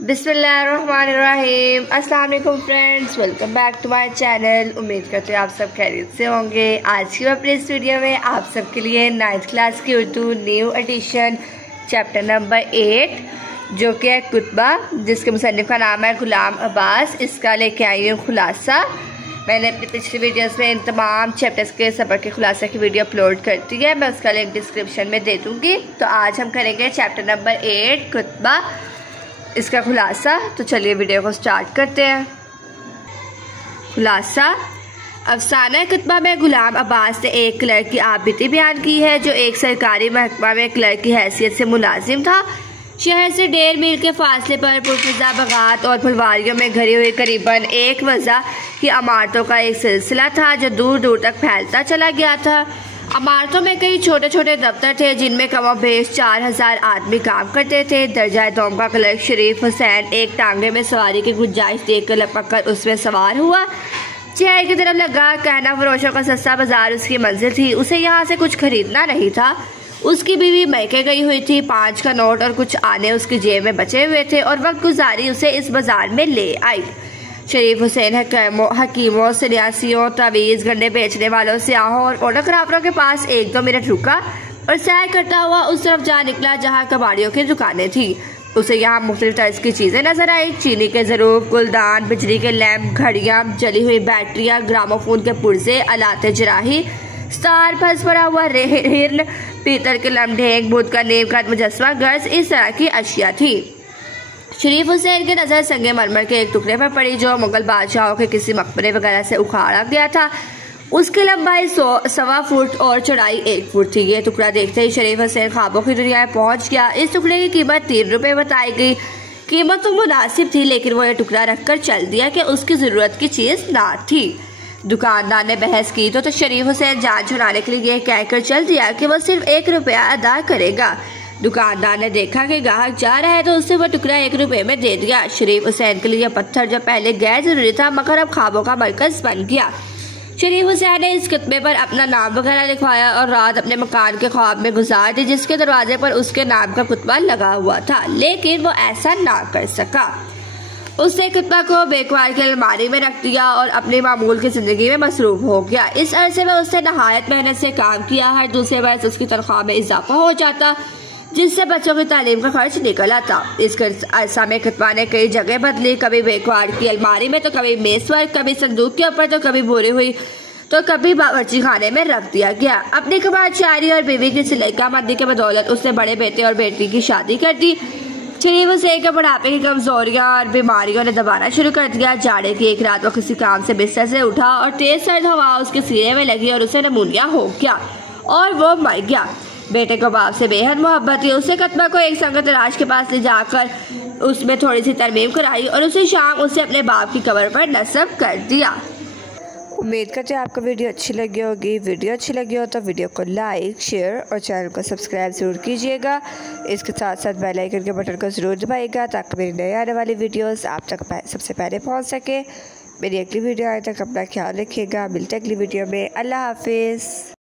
बिस्मिल्लाहिर्रहमानिर्रहीम। अस्सलाम वालेकुम friends, welcome back to my channel. उम्मीद करते हैं आप सब खैरियत से होंगे। आज की अपने इस वीडियो में आप सबके लिए 9th क्लास की Urdu new edition chapter number 8 जो कि है कुतबा, जिसके मुसन्निफ का नाम है गुलाम अब्बास, इसका लेके आई हूँ खुलासा। मैंने अपनी पिछली वीडियोस में इन तमाम चैप्टर्स के सफ़र के खुलासा की वीडियो अपलोड कर दी है, मैं उसका लिंक डिस्क्रिप्शन में दे दूँगी। तो आज हम करेंगे चैप्टर नंबर 8 कुतबा, इसका खुलासा। तो चलिए वीडियो को स्टार्ट करते हैं। खुलासा। अफसाना कुतबा में गुलाम अब्बास ने एक क्लर्क की आपबीती बयान की है जो एक सरकारी महकमा में क्लर्क की हैसियत से मुलाजिम था। शहर से 1.5 मील के फासले पर पुरफिजा बगात और फुलवारियों में घरी हुई करीबन 1 वज़ा की इमारतों का एक सिलसिला था जो दूर दूर तक फैलता चला गया था। इमारतों में कई छोटे छोटे दफ्तर थे जिनमें कमोबेश 4000 आदमी काम करते थे। दर्जाए दोम का क्लर्क शरीफ हुसैन एक टांगे में सवारी की गुंजाइश देखकर लपक कर उसमें सवार हुआ। शहर की तरफ लगा कहना फरोशों का सस्ता बाजार उसकी मंजिल थी। उसे यहाँ से कुछ खरीदना नहीं था। उसकी बीवी मैके गई हुई थी। 5 का नोट और कुछ आने उसकी जेब में बचे हुए थे और वक्त गुजारी उसे इस बाजार में ले आई। शरीफ हुसैन हकीमों, सन्यासियों, तावीज़ गंडे बेचने वालों, सियाहों और फोटोग्राफरों के पास 1-2 मिनट रुका और सैर करता हुआ उस तरफ जा निकला जहाँ कबाड़ियों की दुकानें थी। उसे यहाँ मुख्तलिफ तर्ज की चीजें नजर आई। चीनी के ज़रूब, गुलदान, बिजली के लैंप, घड़ियाँ, जली हुई बैटरियाँ, ग्रामोफोन के पुर्जे, आलाते जराही, स्टार, फंस पड़ा हुआ हिरन, पीतल के लमढेंग, बुद्ध का नीम का मुजस्मा, गर्ज, इस तरह की अशिया थी। शरीफ हुसैन की नज़र संगे मरमर के एक टुकड़े पर पड़ी जो मुगल बादशाहों के किसी मकबरे वगैरह से उखाड़ा गया था। उसकी लंबाई 1.25 फुट और चौड़ाई 1 फुट थी। ये टुकड़ा देखते ही शरीफ हुसैन ख्वाबों की दुनिया में पहुंच गया। इस टुकड़े की कीमत 3 रुपए बताई गई। कीमत तो मुनासिब थी, लेकिन वो ये टुकड़ा रखकर चल दिया कि उसकी जरूरत की चीज ना थी। दुकानदार ने बहस की तो शरीफ हुसैन जान छुड़ाने के लिए कहकर चल दिया कि वो सिर्फ 1 रुपया अदा करेगा। दुकानदार ने देखा कि ग्राहक जा रहा है तो उससे वो टुकड़ा 1 रुपए में दे दिया। शरीफ हुसैन के लिए पत्थर जो पहले गैर जरूरी था मगर अब ख्वाबों का मरकज बन गया। शरीफ हुसैन ने इस कुतबे पर अपना नाम वगैरह लिखवाया और रात अपने मकान के ख्वाब में गुजार दी जिसके दरवाजे पर उसके नाम का कुतबा लगा हुआ था, लेकिन वो ऐसा ना कर सका। उसने कुतबा को बेकवार की अलमारी में रख दिया और अपनी मामूल की जिंदगी में मसरूफ हो गया। इस अरसे में उसने नहायत मेहनत से काम किया। हर दूसरे बरस उसकी तनख्वाह में इजाफा हो जाता जिससे बच्चों की तालीम का खर्च निकल आता। इस अरसा में कुतबा ने कई जगह बदली, कभी बेकवार की अलमारी में तो कभी मेज पर, कभी संदूक के ऊपर तो कभी बोरी हुई तो कभी बावर्ची खाने में रख दिया गया। अपनी कबाड़ शायरी और बीवी की सिलैका मंदी के बदौलत उसने बड़े बेटे और बेटी की शादी कर दी। शरीफ हुसैन के बुढ़ापे की कमजोरियां और बीमारियों ने दबाना शुरू कर दिया। जाड़े की एक रात वो किसी काम से बिस्तर से उठा और तेज सर्द हवा उसके सीने में लगी और उसे नमूनिया हो गया और वो मर गया। बेटे को बाप से बेहद मोहब्बत थी। उसने कुतबा को एक संगत तराश के पास ले जाकर उसमें थोड़ी सी तरमीम कराई और उसे शाम उसे अपने बाप की कब्र पर नस्ब कर दिया। उम्मीद करते हैं आपको वीडियो अच्छी लगी होगी। वीडियो अच्छी लगी हो तो वीडियो को लाइक, शेयर और चैनल को सब्सक्राइब ज़रूर कीजिएगा। इसके साथ साथ बेल आइकन के बटन को ज़रूर दबाइएगा ताकि मेरी नई आने वाली वीडियोस आप तक सबसे पहले पहुंच सके। मेरी अगली वीडियो आने तक अपना ख्याल रखिएगा। मिलते अगली वीडियो में। अल्लाह हाफिज़।